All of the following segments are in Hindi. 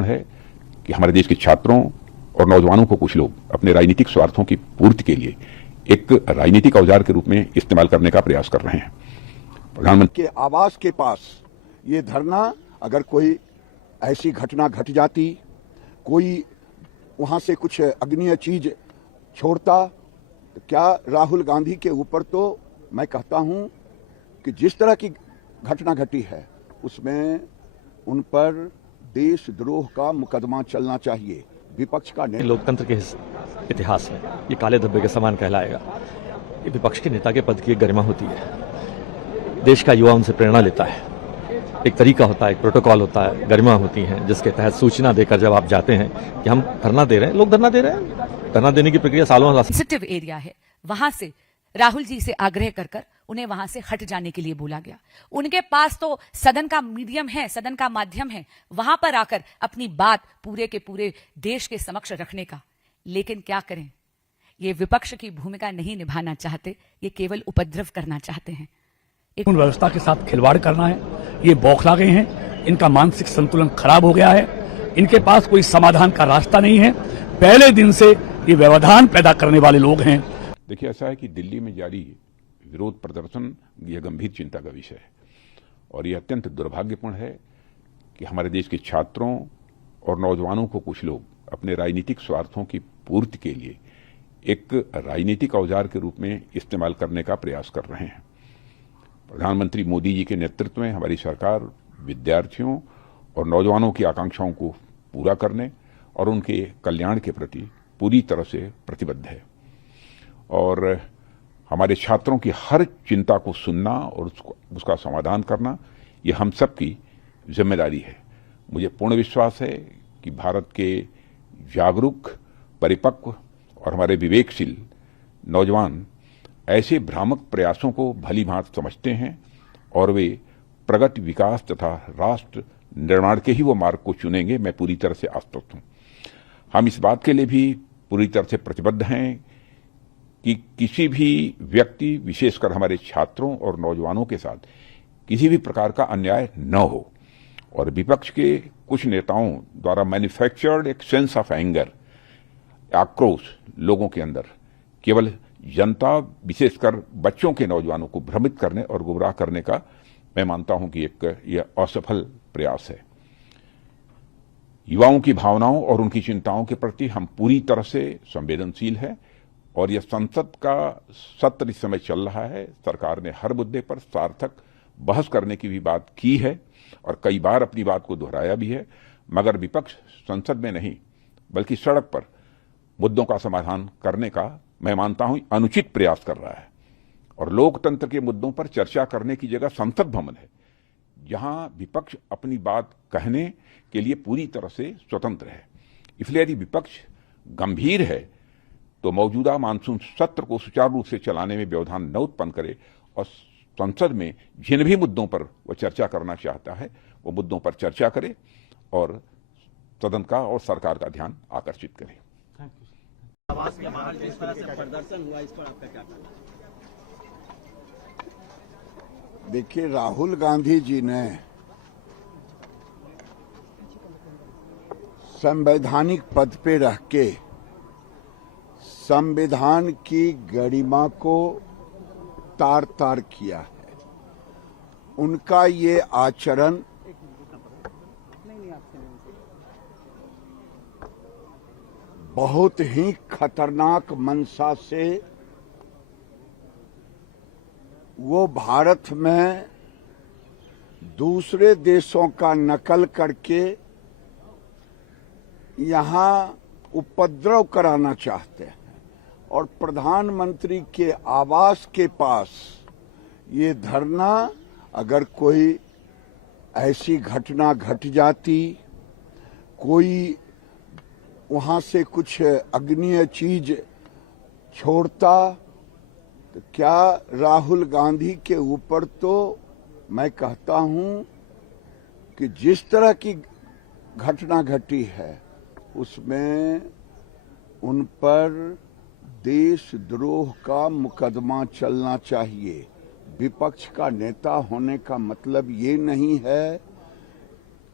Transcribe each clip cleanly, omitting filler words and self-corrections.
है कि हमारे देश के छात्रों और नौजवानों को कुछ लोग अपने राजनीतिक स्वार्थों की पूर्ति के लिए एक राजनीतिक औजार के रूप में इस्तेमाल करने का प्रयास कर रहे हैं। प्रधानमंत्री के आवास के पास ये धरना, अगर कोई ऐसी घटना घट जाती, कोई वहां से कुछ अग्निय चीज छोड़ता, तो क्या राहुल गांधी के ऊपर, तो मैं कहता हूं कि जिस तरह की घटना घटी है उसमें उन पर देशद्रोह का मुकदमा चलना चाहिए। विपक्ष का लोकतंत्र के इतिहास में ये काले धब्बे के समान कहलाएगा। ये विपक्ष के नेता के पद की एक गरिमा होती है। देश का युवा उनसे प्रेरणा लेता है। एक तरीका होता है, एक प्रोटोकॉल होता है, गरिमा होती है, जिसके तहत सूचना देकर जब आप जाते हैं कि हम धरना दे रहे हैं, लोग धरना दे रहे हैं। धरना देने की प्रक्रिया सालों सेंसिटिव एरिया है, वहां से राहुल जी से आग्रह कर उन्हें वहां से हट जाने के लिए बोला गया। उनके पास तो सदन का मीडियम है, सदन का माध्यम है, वहां पर आकर अपनी बात पूरे के पूरे देश के समक्ष रखने का। लेकिन क्या करें, ये विपक्ष की भूमिका नहीं निभाना चाहते, ये केवल उपद्रव करना चाहते हैं। व्यवस्था के साथ खिलवाड़ करना है। ये बौखला गए हैं, इनका मानसिक संतुलन खराब हो गया है, इनके पास कोई समाधान का रास्ता नहीं है। पहले दिन से ये व्यवधान पैदा करने वाले लोग हैं। देखिए, ऐसा है कि दिल्ली में जारी विरोध प्रदर्शन यह गंभीर चिंता का विषय है और यह अत्यंत दुर्भाग्यपूर्ण है कि हमारे देश के छात्रों और नौजवानों को कुछ लोग अपने राजनीतिक स्वार्थों की पूर्ति के लिए एक राजनीतिक औजार के रूप में इस्तेमाल करने का प्रयास कर रहे हैं। प्रधानमंत्री मोदी जी के नेतृत्व में हमारी सरकार विद्यार्थियों और नौजवानों की आकांक्षाओं को पूरा करने और उनके कल्याण के प्रति पूरी तरह से प्रतिबद्ध है और हमारे छात्रों की हर चिंता को सुनना और उसका समाधान करना ये हम सब की जिम्मेदारी है। मुझे पूर्ण विश्वास है कि भारत के जागरूक, परिपक्व और हमारे विवेकशील नौजवान ऐसे भ्रामक प्रयासों को भली भांति समझते हैं और वे प्रगति, विकास तथा राष्ट्र निर्माण के ही वो मार्ग को चुनेंगे। मैं पूरी तरह से आश्वस्त हूँ। हम इस बात के लिए भी पूरी तरह से प्रतिबद्ध हैं कि किसी भी व्यक्ति, विशेषकर हमारे छात्रों और नौजवानों के साथ किसी भी प्रकार का अन्याय न हो और विपक्ष के कुछ नेताओं द्वारा मैन्युफैक्चर्ड एक सेंस ऑफ एंगर, आक्रोश लोगों के अंदर केवल जनता, विशेषकर बच्चों के नौजवानों को भ्रमित करने और गुमराह करने का मैं मानता हूं कि यह असफल प्रयास है। युवाओं की भावनाओं और उनकी चिंताओं के प्रति हम पूरी तरह से संवेदनशील हैं और यह संसद का सत्र इस समय चल रहा है। सरकार ने हर मुद्दे पर सार्थक बहस करने की भी बात की है और कई बार अपनी बात को दोहराया भी है, मगर विपक्ष संसद में नहीं बल्कि सड़क पर मुद्दों का समाधान करने का मैं मानता हूं अनुचित प्रयास कर रहा है और लोकतंत्र के मुद्दों पर चर्चा करने की जगह संसद भवन है, जहां विपक्ष अपनी बात कहने के लिए पूरी तरह से स्वतंत्र है। इसलिए यदि विपक्ष गंभीर है तो मौजूदा मानसून सत्र को सुचारू रूप से चलाने में व्यवधान न उत्पन्न करे और संसद में जिन भी मुद्दों पर वह चर्चा करना चाहता है वो मुद्दों पर चर्चा करे और सदन का और सरकार का ध्यान आकर्षित करे। देखिए, राहुल गांधी जी ने संवैधानिक पद पे रह के संविधान की गरिमा को तार तार किया है। उनका ये आचरण बहुत ही खतरनाक मंशा से वो भारत में दूसरे देशों का नकल करके यहां उपद्रव कराना चाहते हैं और प्रधानमंत्री के आवास के पास ये धरना, अगर कोई ऐसी घटना घट जाती, कोई वहां से कुछ अग्निय चीज छोड़ता, तो क्या राहुल गांधी के ऊपर, तो मैं कहता हूं कि जिस तरह की घटना घटी है उसमें उन पर देशद्रोह का मुकदमा चलना चाहिए। विपक्ष का नेता होने का मतलब ये नहीं है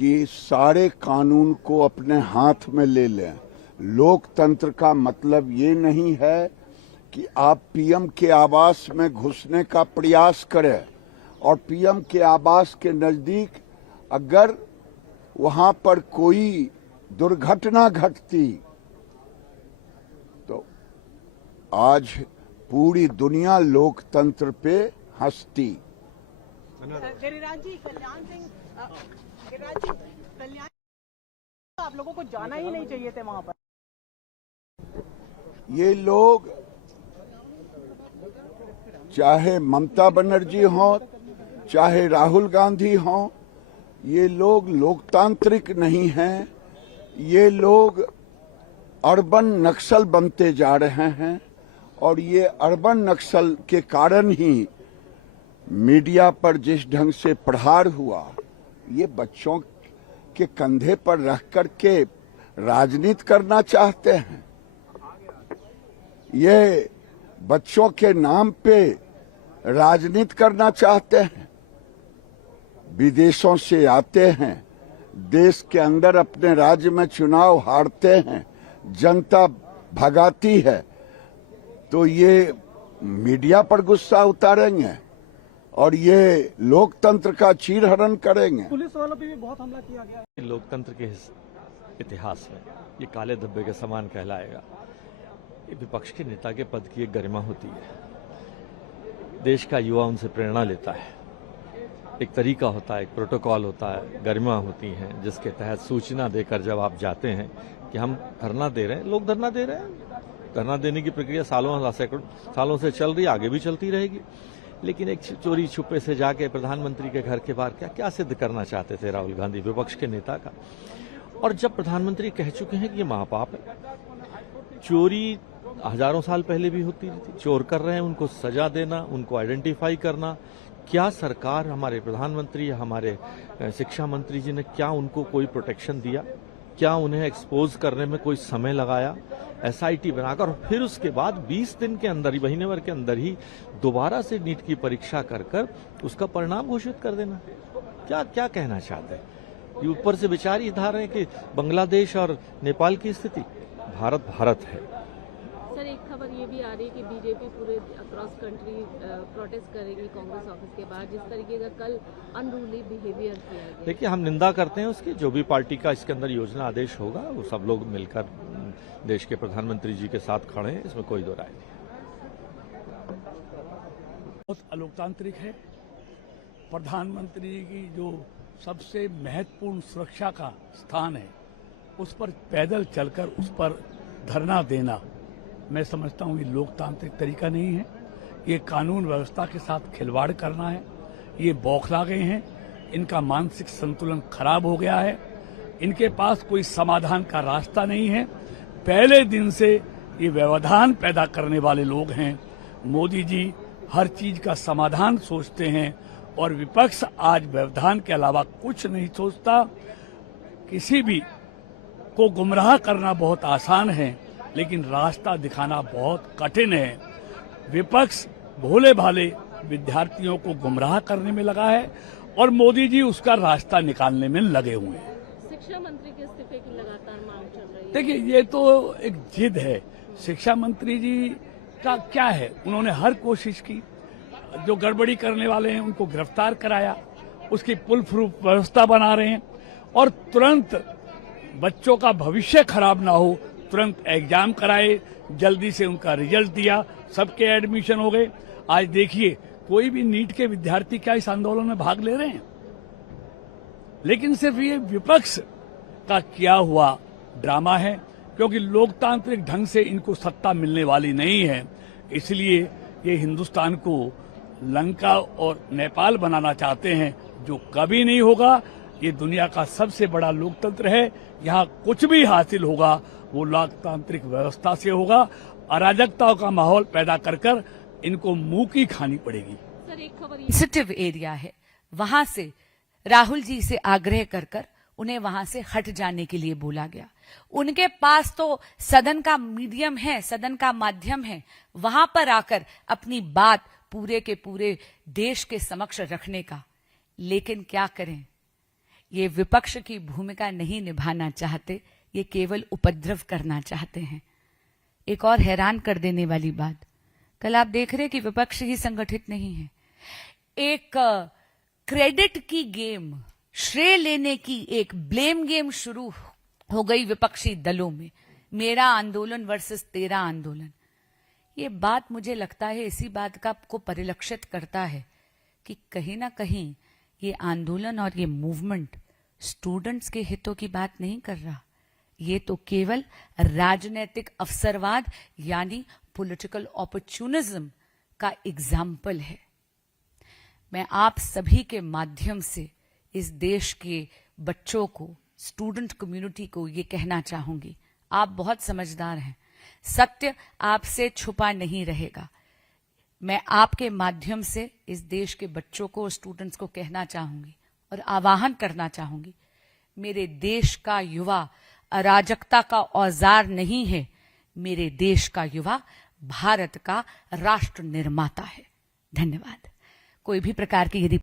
कि सारे कानून को अपने हाथ में ले लें। लोकतंत्र का मतलब ये नहीं है कि आप पीएम के आवास में घुसने का प्रयास करें और पीएम के आवास के नजदीक अगर वहां पर कोई दुर्घटना घटती तो आज पूरी दुनिया लोकतंत्र पे हंसती। गिरिराज जी, कल्याण सिंह आप लोगों को जाना ही नहीं चाहिए थे वहां पर। ये लोग चाहे ममता बनर्जी हो चाहे राहुल गांधी हो, ये लोग लोकतांत्रिक नहीं हैं। ये लोग अर्बन नक्सल बनते जा रहे हैं और ये अर्बन नक्सल के कारण ही मीडिया पर जिस ढंग से प्रहार हुआ, ये बच्चों के कंधे पर रख करके राजनीति करना चाहते हैं। ये बच्चों के नाम पे राजनीति करना चाहते हैं। विदेशों से आते हैं, देश के अंदर अपने राज्य में चुनाव हारते हैं, जनता भगाती है तो ये मीडिया पर गुस्सा उतारेंगे और ये लोकतंत्र का चीरहरण करेंगे। पुलिस वालों पे भी बहुत हमला किया गया है। लोकतंत्र के इतिहास में ये काले धब्बे के समान कहलाएगा। ये विपक्ष के नेता के पद की एक गरिमा होती है। देश का युवा उनसे प्रेरणा लेता है। एक तरीका होता है, एक प्रोटोकॉल होता है, गरिमा होती है, जिसके तहत सूचना देकर जब आप जाते हैं कि हम धरना दे रहे हैं, लोग धरना दे रहे हैं। धरना देने की प्रक्रिया सैकड़ों सालों से चल रही है, आगे भी चलती रहेगी। लेकिन एक चोरी छुपे से जाके प्रधानमंत्री के घर के बाहर क्या क्या सिद्ध करना चाहते थे राहुल गांधी, विपक्ष के नेता का। और जब प्रधानमंत्री कह चुके हैं कि ये महापाप है, चोरी हजारों साल पहले भी होती थी, चोर कर रहे हैं उनको सजा देना, उनको आइडेंटिफाई करना। क्या सरकार, हमारे प्रधानमंत्री या हमारे शिक्षा मंत्री जी ने क्या उनको कोई प्रोटेक्शन दिया? क्या उन्हें एक्सपोज करने में कोई समय लगाया? एसआईटी बनाकर और फिर उसके बाद 20 दिन के अंदर ही, महीने भर के अंदर ही दोबारा से नीट की परीक्षा कर उसका परिणाम घोषित कर देना। क्या क्या कहना चाहते हैं? ये ऊपर से विचार ही धार रहे हैं कि बांग्लादेश और नेपाल की स्थिति, भारत भारत है। सर, एक खबर ये भी आ रही है कि बीजेपी पूरे अक्रॉस कंट्री प्रोटेस्ट करेगी कांग्रेस ऑफिस के बाहर, जिस तरीके का कल अनरूली बिहेवियर किया गया। देखिए, हम निंदा करते हैं उसकी। जो भी पार्टी का इसके अंदर योजना आदेश होगा, वो सब लोग मिलकर देश के प्रधानमंत्री जी के साथ खड़े हैं, इसमें कोई दो राय नहीं। बहुत अलोकतांत्रिक है। प्रधानमंत्री की जो सबसे महत्वपूर्ण सुरक्षा का स्थान है, उस पर पैदल चलकर उस पर धरना देना, मैं समझता हूँ ये लोकतांत्रिक तरीका नहीं है। ये कानून व्यवस्था के साथ खिलवाड़ करना है। ये बौखला गए हैं, इनका मानसिक संतुलन खराब हो गया है। इनके पास कोई समाधान का रास्ता नहीं है। पहले दिन से ये व्यवधान पैदा करने वाले लोग हैं। मोदी जी हर चीज का समाधान सोचते हैं और विपक्ष आज व्यवधान के अलावा कुछ नहीं सोचता। किसी भी को गुमराह करना बहुत आसान है, लेकिन रास्ता दिखाना बहुत कठिन है। विपक्ष भोले भाले विद्यार्थियों को गुमराह करने में लगा है और मोदी जी उसका रास्ता निकालने में लगे हुए हैं। शिक्षा मंत्री के इस्तीफे की लगातार मांग चल रही है। देखिए, ये तो एक जिद है। शिक्षा मंत्री जी का क्या है, उन्होंने हर कोशिश की। जो गड़बड़ी करने वाले हैं उनको गिरफ्तार कराया, उसकी पुल प्रूफ व्यवस्था बना रहे हैं और तुरंत बच्चों का भविष्य खराब ना हो, तुरंत एग्जाम कराए, जल्दी से उनका रिजल्ट दिया, सबके एडमिशन हो गए। आज देखिए, कोई भी नीट के विद्यार्थी क्या इस आंदोलन में भाग ले रहे हैं? लेकिन सिर्फ ये विपक्ष का किया हुआ ड्रामा है, क्योंकि लोकतांत्रिक ढंग से इनको सत्ता मिलने वाली नहीं है। इसलिए ये हिंदुस्तान को लंका और नेपाल बनाना चाहते हैं, जो कभी नहीं होगा। ये दुनिया का सबसे बड़ा लोकतंत्र है। यहाँ कुछ भी हासिल होगा वो लोकतांत्रिक व्यवस्था से होगा। अराजकता का माहौल पैदा कर इनको मुंह की खानी पड़ेगी। सर, एक खबर सेंसिटिव एरिया है, वहां से राहुल जी से आग्रह कर उन्हें वहां से हट जाने के लिए बोला गया। उनके पास तो सदन का मीडियम है, सदन का माध्यम है, वहां पर आकर अपनी बात पूरे के पूरे देश के समक्ष रखने का। लेकिन क्या करें, ये विपक्ष की भूमिका नहीं निभाना चाहते, ये केवल उपद्रव करना चाहते हैं। एक और हैरान कर देने वाली बात, कल आप देख रहे कि विपक्ष ही संगठित नहीं है। एक क्रेडिट की गेम, श्रेय लेने की एक ब्लेम गेम शुरू हो गई विपक्षी दलों में, मेरा आंदोलन वर्सेस तेरा आंदोलन। ये बात मुझे लगता है इसी बात का को परिलक्षित करता है कि कहीं ना कहीं ये आंदोलन और ये मूवमेंट स्टूडेंट्स के हितों की बात नहीं कर रहा, ये तो केवल राजनीतिक अवसरवाद यानी पॉलिटिकल अपॉर्चुनिज्म का एग्जाम्पल है। मैं आप सभी के माध्यम से इस देश के बच्चों को, स्टूडेंट कम्युनिटी को ये कहना चाहूंगी, आप बहुत समझदार हैं, सत्य आपसे छुपा नहीं रहेगा। मैं आपके माध्यम से इस देश के बच्चों को, स्टूडेंट्स को कहना चाहूंगी और आह्वान करना चाहूंगी, मेरे देश का युवा अराजकता का औजार नहीं है, मेरे देश का युवा भारत का राष्ट्र निर्माता है। धन्यवाद। कोई भी प्रकार की यदि